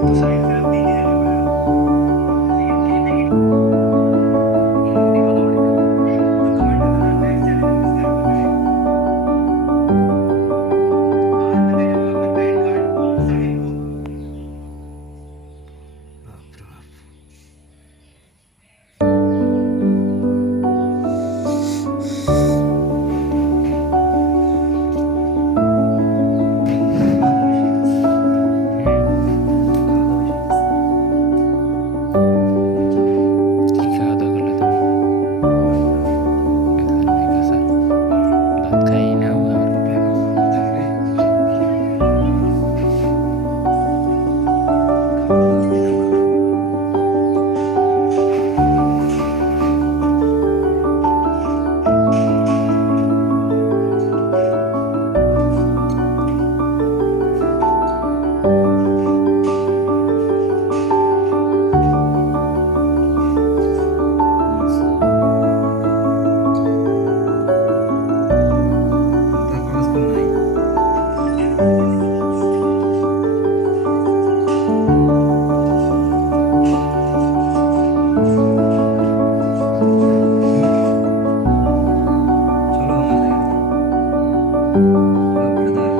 तो साइड पे रख दी है दिखा दो बढ़िया तो कमेंट करना नेक्स्ट चैलेंज हम इसके अंदर करेंगे हाथ में दे दो अपना क्रेडिट कार्ड साहिल को बाप रे बाप खा दो विशिकास खा दो विशिकास चलो ठीक है, आधा कर लेता हूँ। ऐसा नहीं कैसा दांत खाए ही ना हुआ और फेंको देख रहे खा लो मीठा मत करो दांत पास करना है चलो हमारे लंबड़दार